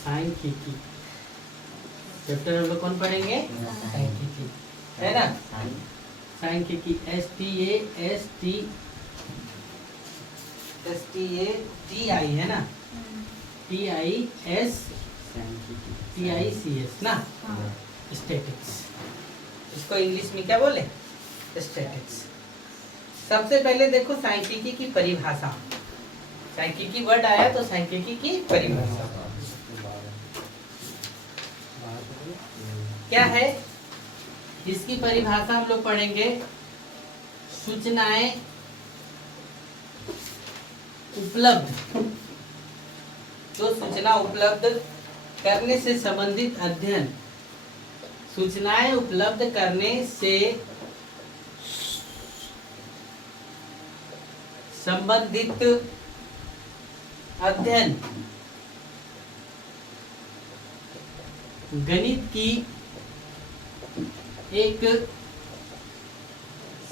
सांख्यिकी चैप्टर हम लोग कौन पढ़ेंगे? सांख्यिकी, है ना? सांख्यिकी STATI है ना? TICS ना? स्टैटिक्स, इसको इंग्लिश में क्या बोले? स्टैटिक्स। सबसे पहले देखो सांख्यिकी की परिभाषा। सांख्यिकी वर्ड आया तो सांख्यिकी की परिभाषा क्या है? इसकी परिभाषा हम लोग पढ़ेंगे। सूचनाएं उपलब्ध, तो सूचना उपलब्ध करने से संबंधित अध्ययन, सूचनाएं उपलब्ध करने से संबंधित अध्ययन, गणित की एक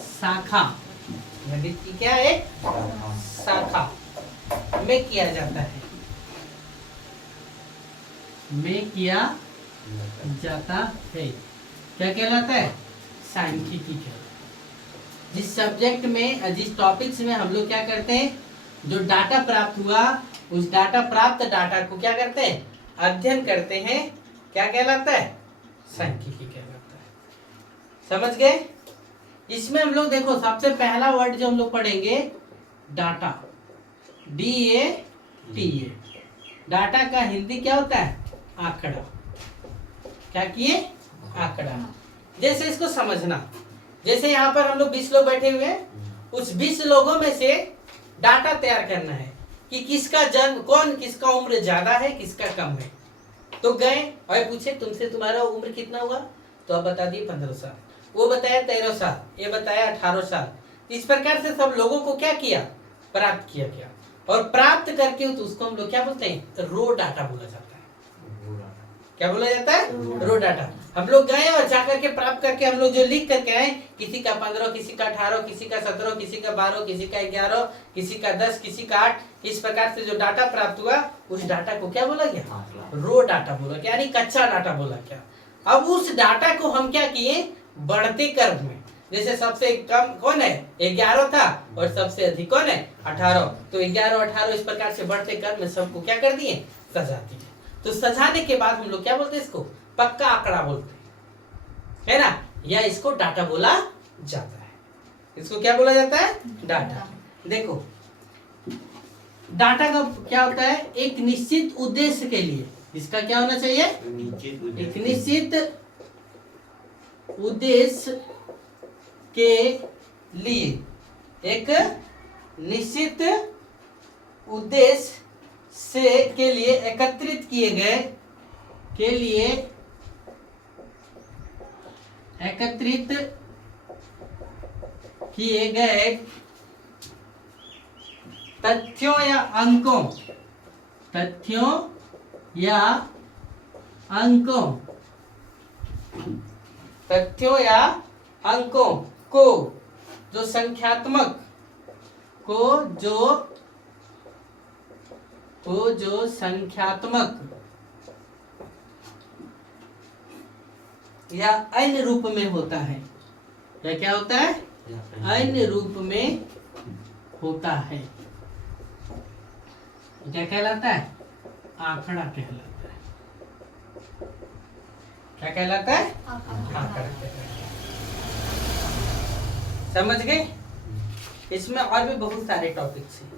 शाखा, गणित की क्या है? शाखा में किया जाता है, में किया जाता है। क्या कहलाता है? सांख्यिकी कहलाता है। जिस सब्जेक्ट में, जिस टॉपिक्स में हम लोग क्या करते हैं, जो डाटा प्राप्त हुआ, उस प्राप्त डाटा को क्या करते हैं? अध्ययन करते हैं। क्या कहलाता है? सांख्यिकी कहलाता है। समझ गए? इसमें हम लोग देखो सबसे पहला वर्ड जो हम लोग पढ़ेंगे, डाटा, DATA। डाटा का हिंदी क्या होता है? आंकड़ा। क्या किए? आंकड़ा। जैसे इसको समझना, जैसे यहाँ पर हम लोग 20 लोग बैठे हुए हैं, उस 20 लोगों में से डाटा तैयार करना है कि किसका जन्म, कौन किसका उम्र ज्यादा है, किसका कम है। तो गए और पूछे तुमसे तुम्हारा उम्र कितना हुआ, तो आप बता दिए 15 साल, वो बताया 13 साल, ये बताया 18 साल। इस प्रकार से सब लोगों को क्या किया? प्राप्त किया गया। और प्राप्त करके तो उसको हम लोग क्या बोलते हैं? रो डाटा बोला जाता है। क्या बोला जाता है? रो डाटा। हम लोग गए और जाकर के प्राप्त करके हम लोग जो लिख करके आए, किसी का 15, किसी का 18, किसी का 17, किसी का 12, किसी का 11, किसी का 10, किसी का 8, इस प्रकार से जो डाटा प्राप्त हुआ, उस डाटा को क्या बोला गया? रो डाटा बोला गया, यानी कच्चा डाटा बोला गया। अब उस डाटा को हम क्या किए? बढ़ते क्रम में, जैसे सबसे कम कौन है? 11 था, और सबसे अधिक कौन है? 18। तो 11, 18 इस प्रकार से बढ़ते क्रम में सबको क्या कर दिए? सजा दिए। तो सजाने के बाद हम लोग क्या बोलते हैं? इसको पक्का आंकड़ा बोलते हैं, है ना? या इसको डाटा बोला जाता है। इसको क्या बोला जाता है? डाटा। देखो डाटा का क्या होता है? एक निश्चित उद्देश्य के लिए, इसका क्या होना चाहिए? एक निश्चित उद्देश्य के लिए, एक निश्चित उद्देश्य से के लिए एकत्रित किए गए, के लिए एकत्रित किए गए तथ्यों या अंकों, तथ्यों या अंकों, तथ्यों या अंकों को जो संख्यात्मक जो संख्यात्मक या अन्य रूप में होता है, या क्या होता है? अन्य रूप में होता है, क्या कहलाता है? आंकड़ा कहलाता है। क्या कहलाता है? आंकड़ा कहलाता है। समझ गए? इसमें और भी बहुत सारे टॉपिक्स हैं।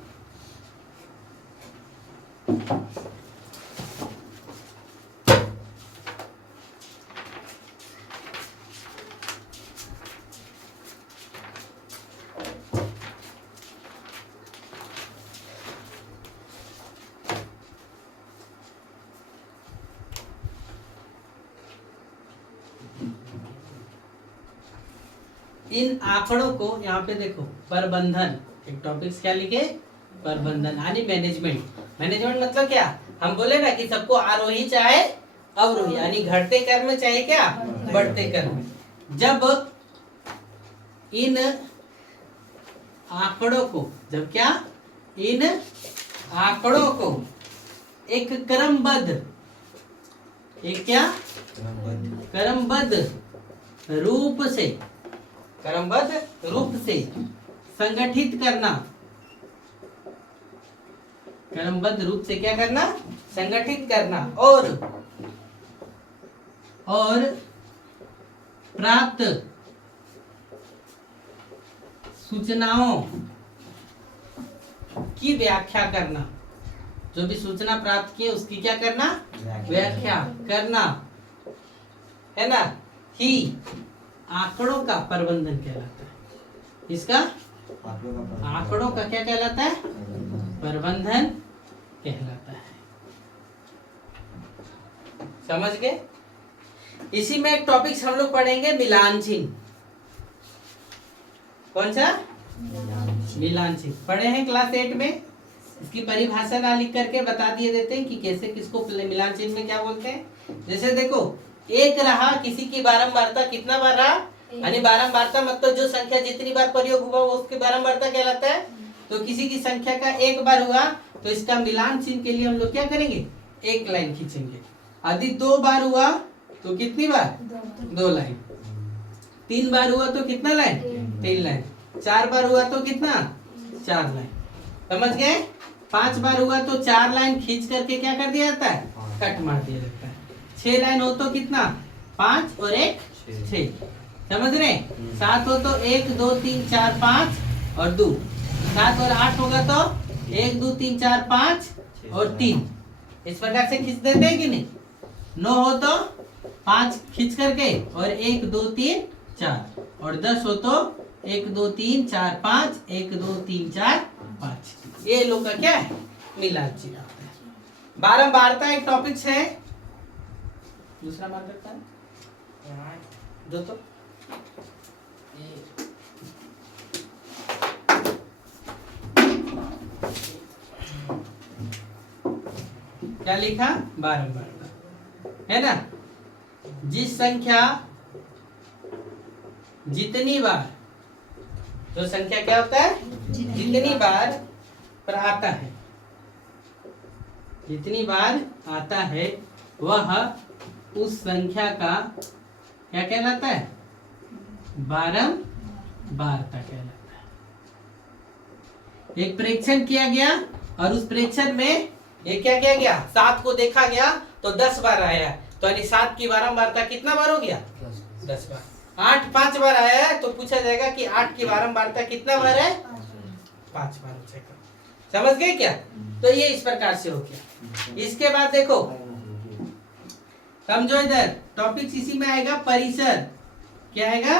इन आंकड़ों को यहाँ पे देखो, प्रबंधन, एक टॉपिक्स क्या लिखे? प्रबंधन, यानी मैनेजमेंट। मैनेजमेंट मतलब क्या? हम बोले ना कि सबको आरोही चाहे अवरोही, यानी घटते क्रम में चाहे क्या? बढ़ते क्रम में। जब इन आंकड़ों को, जब क्या? इन आंकड़ों को एक क्रमबद्ध, एक क्या क्रमबद्ध रूप से, क्रमबद्ध रूप से संगठित करना, क्रमबद्ध रूप से क्या करना, संगठित करना, और प्राप्त सूचनाओं की व्याख्या करना, जो भी सूचना प्राप्त की है उसकी क्या करना, व्याख्या करना, है ना, ही आंकड़ों का प्रबंधन कहलाता है। इसका आंकड़ों का क्या कहलाता है, प्रबंधन कहलाता है। समझ गए। इसी में एक टॉपिक हम लोग पढ़ेंगे मिलान चिन्ह। कौन सा, मिलान चिन्ह पढ़े हैं क्लास 8 में। इसकी परिभाषा ना लिख करके बता दिए देते हैं कि कैसे किसको मिलान चिन्ह में क्या बोलते हैं। जैसे देखो, एक रहा, किसी की बारंबारता कितना बार रहा, यानी बारंबारता मतलब जो संख्या जितनी बार प्रयोग हुआ वो उसकी बारंबारता कहलाता है। तो किसी की संख्या का एक बार हुआ तो इसका मिलान चिन्ह के लिए हम लोग क्या करेंगे, एक लाइन खींचेंगे। यदि 2 बार हुआ तो कितनी बार, 2 लाइन। 3 बार हुआ तो कितना लाइन, 3 लाइन। 4 बार हुआ तो कितना, 4 लाइन। समझ गए। 5 बार हुआ तो 4 लाइन खींच करके क्या कर दिया जाता है, कट मार दिया जाता है। 6 लाइन हो तो कितना, 5 और 1 6। समझ रहे। 7 हो तो 1 2 3 4 5 और 2। 7 और 8 होगा तो 1 2 3 4 5 और 3। इस प्रकार से खींच देते हैं कि नहीं। 9 हो तो 5 खींच करके और 1 2 3 4। और 10 हो तो 1 2 3 4 5 1 2 3 4 5। ये लोग का क्या है, मिलान चिन्ह होता है। बारंबारता एक टॉपिक है। दूसरा मान रखता है जो तो क्या लिखा, बारंबारता, है ना। जिस संख्या जितनी बार, जो संख्या क्या होता है, जितनी बार पर आता है, जितनी बार आता है वह उस संख्या का क्या कहलाता है, बारंबारता कहलाता है। एक परीक्षण किया गया और उस परीक्षण में ये क्या किया गया, 7 को देखा गया तो 10 बार आया, तो यानी 7 की बारंबारता कितना बार हो गया, 10 बार। 8 5 बार आया है तो पूछा जाएगा कि 8 की बारंबारता कितना बार है, 5 बार हो जाएगा। समझ गए क्या। तो ये इस प्रकार से हो गया। इसके बाद देखो, समझो इधर टॉपिक इसी में आएगा, परिसर। क्या आएगा,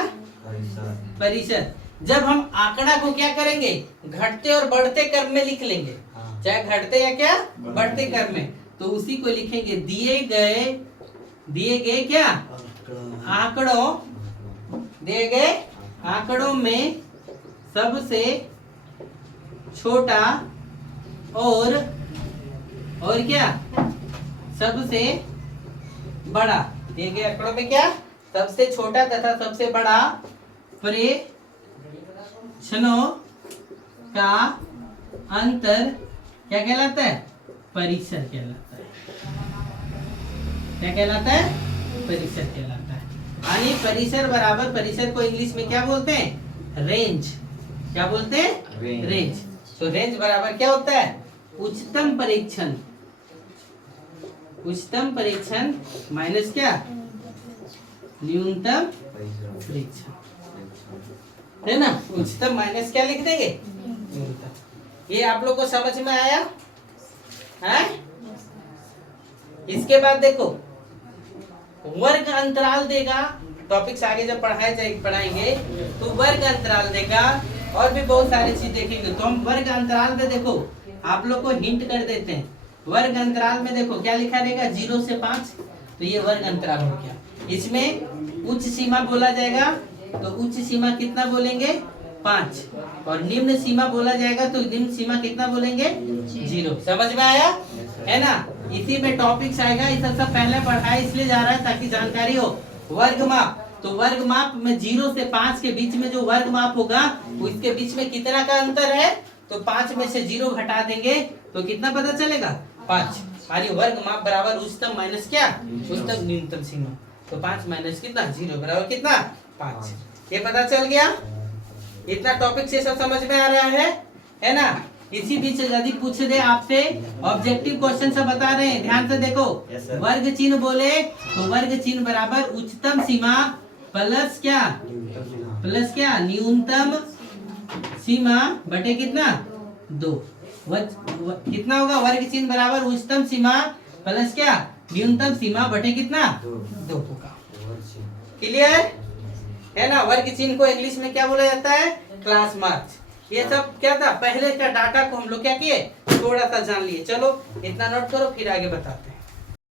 परिसर। जब हम आंकड़ा को क्या करेंगे, घटते और बढ़ते क्रम में लिख लेंगे, चाहे घटते या क्या बढ़ते क्रम में, तो उसी को लिखेंगे दिए गए क्या आंकड़ों, दिए गए आंकड़ों में सबसे छोटा और क्या सबसे बड़ा, दिए गए आंकड़ों में क्या सबसे छोटा तथा सबसे बड़ा प्रेक्षणों का अंतर क्या कहलाता है, परिसर कहलाता है। क्या कहलाता है, परिसर कहलाता है। यानी परिसर बराबर, परिसर को इंग्लिश में क्या बोलते हैं, रेंज। क्या बोलते हैं, रेंज। तो रेंज बराबर क्या होता है, उच्चतम परीक्षण, उच्चतम परीक्षण माइनस क्या, न्यूनतम परीक्षण, है ना। उच्चतम माइनस क्या लिख देंगे, न्यूनतम। ये आप लोग को समझ में आया है। इसके बाद देखो, वर्ग अंतराल देगा। टॉपिक्स आगे जब पढ़ाएंगे तो वर्ग अंतराल देगा और भी बहुत सारी चीज देखेंगे। तो हम वर्ग अंतराल में देखो आप लोग को हिंट कर देते हैं। वर्ग अंतराल में देखो क्या लिखा रहेगा, 0 से 5, तो ये वर्ग अंतराल हो गया। इसमें उच्च सीमा बोला जाएगा तो उच्च सीमा कितना बोलेंगे, 5, और निम्न सीमा बोला जाएगा तो निम्न सीमा कितना बोलेंगे, 0। समझ में आया है ना। इसी में टॉपिक्स आएगा, इस सब पहले पढ़ाया इसलिए जा रहा है ताकि जानकारी हो। वर्ग माप, तो वर्ग माप में 0 से 5 के बीच में जो वर्ग माप होगा उसके बीच में कितना का अंतर है, तो 5 में से 0 घटा देंगे तो कितना पता चलेगा 5। और ये वर्ग माप बराबर उच्चतम माइनस क्या उच्चतम न्यूनतम सीमा। तो 5 माइनस कितना 0 बराबर कितना 5। ये पता चल गया। इतना टॉपिक से सब समझ में आ रहा है ना। इसी बीच यदि पूछ दे आपसे ऑब्जेक्टिव क्वेश्चन से बता रहे हैं, ध्यान से देखो। वर्ग चिन्ह बोले तो वर्ग चिन्ह बराबर उच्चतम सीमा प्लस क्या न्यूनतम सीमा बटे कितना 2। कितना होगा वर्ग चिन्ह बराबर उच्चतम सीमा प्लस क्या न्यूनतम सीमा बटे कितना 2 होगा। क्लियर है ना। वर्ग चिन्ह को इंग्लिश में क्या बोला जाता है क्लास मार्क्स। ये सब क्या था पहले का डाटा को हम लोग क्या किए थोड़ा सा जान लिए। चलो इतना नोट करो फिर आगे बताते हैं।